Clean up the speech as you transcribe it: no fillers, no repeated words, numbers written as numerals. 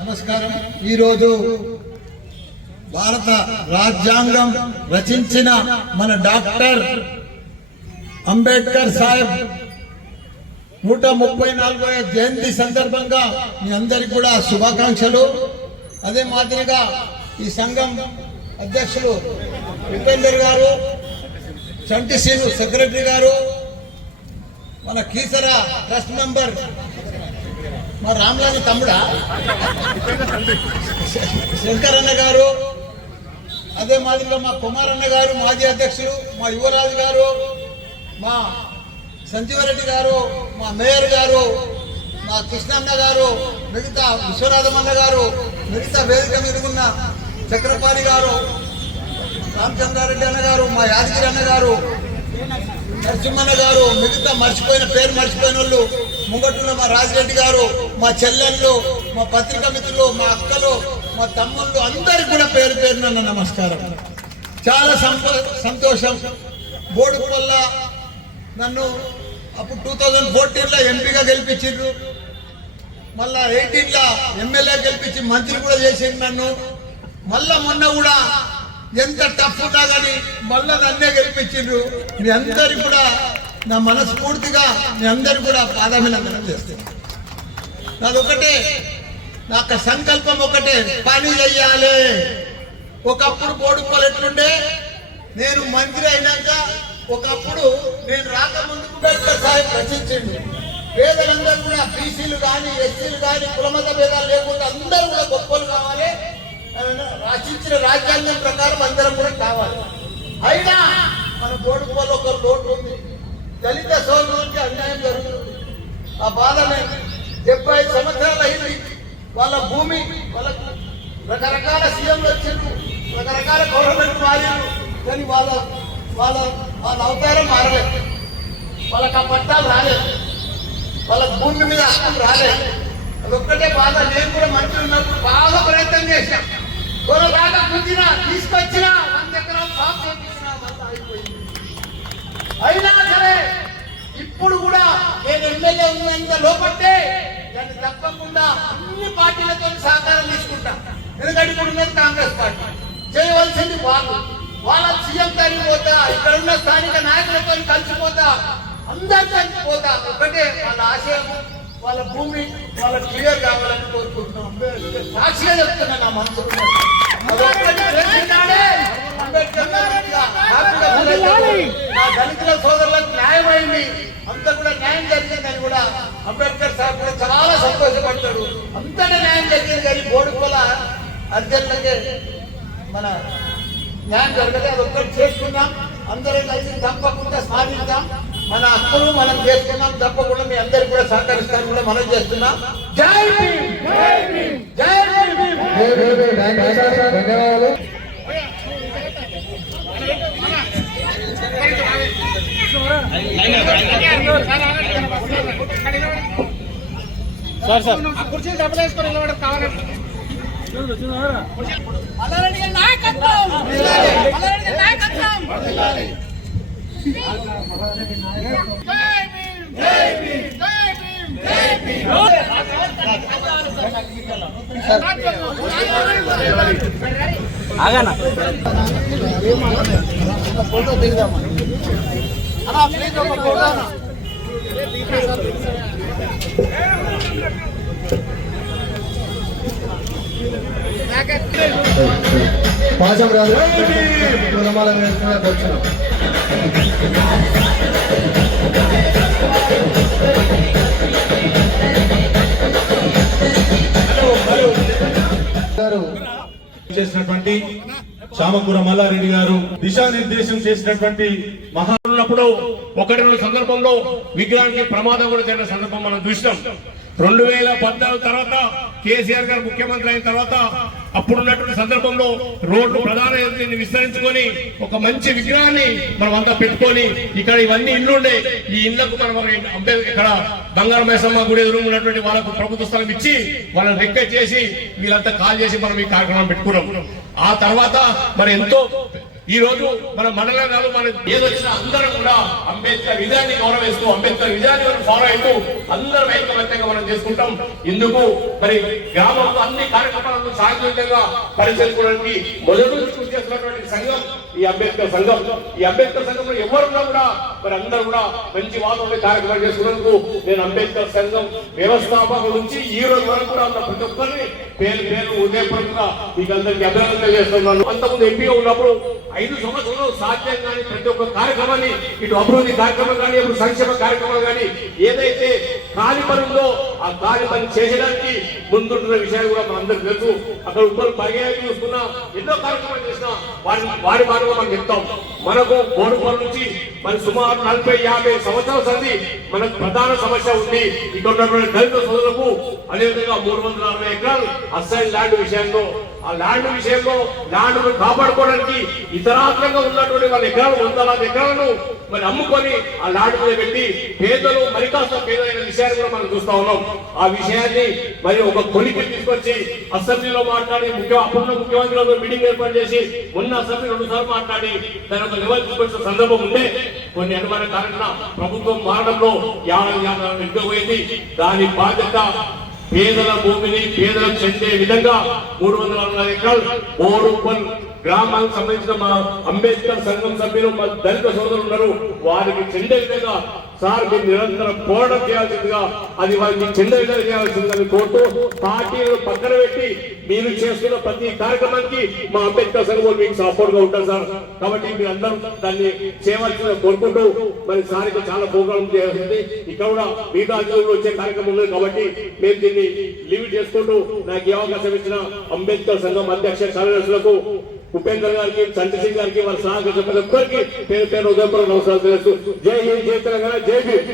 నమస్కారం. ఈరోజు భారత రాజ్యాంగం రచించిన మన డాక్టర్ అంబేద్కర్ సాహెబ్ 134వ జయంతి సందర్భంగా మీ అందరికి కూడా శుభాకాంక్షలు. అదే మాదిరిగా ఈ సంఘం అధ్యక్షులు ఉపేందర్ గారు, చంటి శ్రీను సెక్రటరీ గారు, మన కీసర ట్రస్ట్ మెంబర్ మా రామ్లాని తమ్ముడా శంకరన్న గారు, అదే మాదిరిగా మా కుమారన్న గారు మాజీ అధ్యక్షులు, మా యువరాజు గారు, మా సంజీవరెడ్డి గారు, మా మేయర్ గారు, మా కృష్ణన్న గారు, మిగతా విశ్వనాథమన్న గారు, మిగతా వేదిక మీద ఉన్న చక్రపాణి గారు, రామచంద్రారెడ్డి అన్న గారు, మా యాదగిరి అన్న గారు, నరసింహన్న గారు, మిగతా పేరు మర్చిపోయిన వాళ్ళు ముంగట్టున్న మా రాజిరెడ్డి గారు, మా చెల్లెళ్ళు, మా పత్రికా మిత్రులు, మా అక్కలు, మా తమ్ముళ్ళు అందరికి కూడా పేరు పేరున నమస్కారం. చాలా సంతోషం. బోడుపల్ల నన్ను అప్పుడు 2014లో ఎంపీగా గెలిపించారు, మళ్ళా 18లో ఎమ్మెల్యే గెలిపించి మంత్రి కూడా చేసింది నన్ను. మళ్ళా మొన్న కూడా ఎంత టఫ్ ఉన్నా కానీ మళ్ళా నన్నే గెలిపించిండ్రు. మీ అందరికి కూడా నా మనస్ఫూర్తిగా మీ అందరు కూడా పాదాభినందనం చేస్తాను. నాదొకటే, నాకు సంకల్పం ఒకటే, పని చెయ్యాలి. ఒకప్పుడు బోడుపల్లి ఎట్లుండే, నేను మంత్రి అయినాక ఒకప్పుడు నేను రాకముందుకు అంబేద్కర్ సాహెబ్ రచించిండు. పేదలందరూ కూడా బీసీలు కానీ ఎస్సీలు కానీ కులమత భేదాలు లేకుండా అందరూ కూడా గొప్పలు కావాలి, రచించిన రాజ్యాంగం ప్రకారం అందరం కూడా కావాలి. అయినా మన బోడుపల్లి ఒక లోటు ఉంది, దళిత సోదరులకి అన్యాయం జరుగుతుంది. ఆ బాధనే 70 సంవత్సరాలు అయింది. వాళ్ళ భూమి వాళ్ళకు రకరకాల సీఎంలు వచ్చారు, రకరకాల గవర్నమెంట్ మారారు, కానీ వాళ్ళ అవతారం మారలేదు. వాళ్ళకి ఆ పట్టాలు రాలేదు, వాళ్ళ భూమి మీద హక్కులు రాలేదు. అదొక్కటే బాధ. నేను కూడా మంత్రి ఉన్నప్పుడు బాగా ప్రయత్నం చేశాం. కొనదాకా గుంజినా తీసుకొచ్చినా 100 ఎకరాలు సాగు చేయించినా వల్ల అయిపోయింది. అయినా సరే ఇప్పుడు కూడా నేను ఎమ్మెల్యే ఉన్నంత లోపట్టే దాన్ని తప్పకుండా అన్ని పార్టీలతో సహకారం తీసుకుంటా. ఎందుకంటే ఇప్పుడు ఉన్నది కాంగ్రెస్ పార్టీ, చేయవలసింది వాళ్ళ సీఎం తల్లి పోతా, ఇక్కడ ఉన్న స్థానిక నాయకులతో కలిసిపోతా, అందరితో పోతా. ఒకటే వాళ్ళ ఆశయం, వాళ్ళ భూమి వాళ్ళకి క్లియర్ కావాలని కోరుకుంటున్నాం. సాక్షిగా చెప్తున్నా, నా మనసు దళితుల సోదరులకు న్యాయమైంది, అంతా కూడా న్యాయం జరిగిందని కూడా అంబేద్కర్ సార్ కూడా చాలా సంతోషపడతాడు. అంతటా న్యాయం జరిగింది, కానీ బోడుపల్ల అర్జెంట్లకే మన న్యాయం జరగదు. అది ఒక్కటి చేసుకున్నాం, అందరం కలిసి తప్పకుండా సాధిద్దాం. మన హక్కులు మనం చేసుకున్నాం, తప్పకుండా మీ అందరికి కూడా సహకరిస్తాను కూడా మనం చేస్తున్నాం. జై భీమ్, జై భీమ్, జై భీమ్. ధన్యవాదాలు. సార్ కుర్చీలు డబ్బులు వేసుకొని నిలబడ కావాలి. ఆగానా ఫోటో దిగుదామా అలా ప్లీజ్ ఒక ఫోటో అన్న. పాశం రాదు చేసినటువంటి చామకూర మల్లారెడ్డి గారు దిశానిర్దేశం చేసినటువంటి మహానున్నప్పుడు ఒకటి సందర్భంలో విగ్రహానికి ప్రమాదం కూడా జరిగిన సందర్భం మనం చూసినాం. 2014 తర్వాత కేసీఆర్ గారు ముఖ్యమంత్రి అయిన తర్వాత అప్పుడున్నటువంటి సందర్భంలో రోడ్లు ప్రధాన ఎత్తుని విస్తరించుకొని ఒక మంచి విగ్రహాన్ని మనం అంతా పెట్టుకొని ఇక్కడ ఇవన్నీ ఇల్లు ఉండే ఈ ఇళ్లకు మనం ఇక్కడ బంగారు మైసమ్మ గుడి ఎదురు ఉన్నటువంటి వాళ్ళకు ప్రభుత్వ స్థలం ఇచ్చి వాళ్ళని రిక్వెస్ట్ చేసి వీళ్ళంతా కాల్ చేసి మనం ఈ కార్యక్రమం పెట్టుకున్నాం. ఆ తర్వాత మరి ఎంతో ఈ రోజు మన మండలం కాదు, మన ఏదొచ్చినా అందరం కూడా అంబేద్కర్ విజయాన్ని గౌరవిస్తూ అంబేద్కర్ విజయాన్ని మనం ఫాలో అవుతూ అందరం ఐకమత్యంగా మనం చేసుకుంటాం. ఇందుకు మరి గ్రామంలో అన్ని కార్యక్రమాలను శాంతియుతంగా పరిశీలించడానికి మొదటి నుంచి కృషి చేస్తున్నటువంటి సంఘం ఈ అంబేద్కర్ సంఘం. ఈ అంబేద్కర్ సంఘంలో ఎవరున్నా కూడా మరి అందరూ కూడా మంచి వాతావరణ కార్యక్రమాలు చేసుకున్నందుకు నేను అంబేద్కర్ సంఘం వ్యవస్థాపకుల నుంచి ఈ రోజు వరకు కూడా ప్రతి ఒక్కరిని పేరు పేరు ఉదయపూర్వకంగా మీకు అందరికీ అభినందనలు చేస్తున్నాను. అంతకుముందు ఎంపీగా ఉన్నప్పుడు 5 సంవత్సరాలు సాధ్యం కానీ ప్రతి ఒక్క కార్యక్రమాన్ని ఇటు అభివృద్ధి కార్యక్రమం కానీ ఇప్పుడు సంక్షేమ కార్యక్రమాలు కానీ ఏదైతే ఖాళీ పని ఉందో ఆ ఖాళీ పని చేసేదానికి ముందుంటున్న విషయాలు కూడా మనందరికీ తెలుసు. అక్కడ ఉమ్మడి పర్యాయం చూసుకున్నా ఎన్నో కార్యక్రమాలు చేసినా వారి మాటగా మనం చెప్తాం. మనకు బోడుపల్లి నుంచి మరి సుమారు 40-50 సంవత్సరాల సంది మనకు ప్రధాన సమస్య ఉంది. ఇక్కడ ఉన్నటువంటి దళిత సోదరులకు అదేవిధంగా 360 ఎకరాలు అసైన్ ల్యాండ్ విషయంలో ఆ ల్యాండ్ విషయంలో ల్యాండ్ కాపాడుకోవడానికి ఇతరాత్రంగా ఉన్నటువంటి వాళ్ళ ఎకరాలు 100 ఎకరాలను మరి అమ్ముకొని ఆ ల్యాండ్ మీద పెట్టి పేదలు మరి కాస్త పేదైన విషయాన్ని కూడా మనం చూస్తా ఉన్నాం. ఆ విషయాన్ని మరి ఒక కొలికి తీసుకొచ్చి అసెంబ్లీలో మాట్లాడి అప్పుడున్న ముఖ్యమంత్రులతో మీటింగ్ ఏర్పాటు చేసి మొన్న అసెంబ్లీ 2 సార్లు మాట్లాడి దాని ఒక లెవెల్ తీసుకొచ్చిన సందర్భం ఉంటే కొన్ని అనుమాన కారణంగా ప్రభుత్వం మారడంలో 50 నిలిపిపోయింది. దాని బాధ్యత పేదల భూమిని పేదలకు చెందే విధంగా 360 ఎకరాలు బోడుపల్ గ్రామానికి సంబంధించిన మా అంబేద్కర్ సంఘం సభ్యులు మా దళిత సోదరులు ఉన్నారు. వారికి చెందే విధంగా సార్ మీరు నిరంతరం పోరాటం చేయాల్సిందిగా అది వారికి చెందే విధంగా చేయాల్సిందని కోరుతూ పార్టీలను పక్కన పెట్టి మీరు చేస్తున్న ప్రతి కార్యక్రమానికి మా అంబేద్కర్ సంఘం మీకు సపోర్ట్ గా ఉంటారు సార్. కాబట్టి మీరు అందరూ దాన్ని చేయవలసిందిగా కోరుకుంటూ మరి సార్కి చాలా ప్రోగ్రామ్ చేయాల్సింది. ఇక్కడ కూడా మిగతా అధికారులు వచ్చే కార్యక్రమం ఉంది కాబట్టి మేము దీన్ని లిమిట్ చేసుకుంటూ నాకు ఏ అవకాశం ఇచ్చిన అంబేద్కర్ సంఘం అధ్యక్ష కార్యదర్శులకు ఉపేందర్ గారికి చంద్రసింగ్ గారికి వారి సహాయక ప్రతి ఒక్కరికి పేరు పేరు ఉదయపూర్వక నమస్కారాలు తెలుస్తూ జై హింద్, జై తెలంగాణ, జై భీమ్.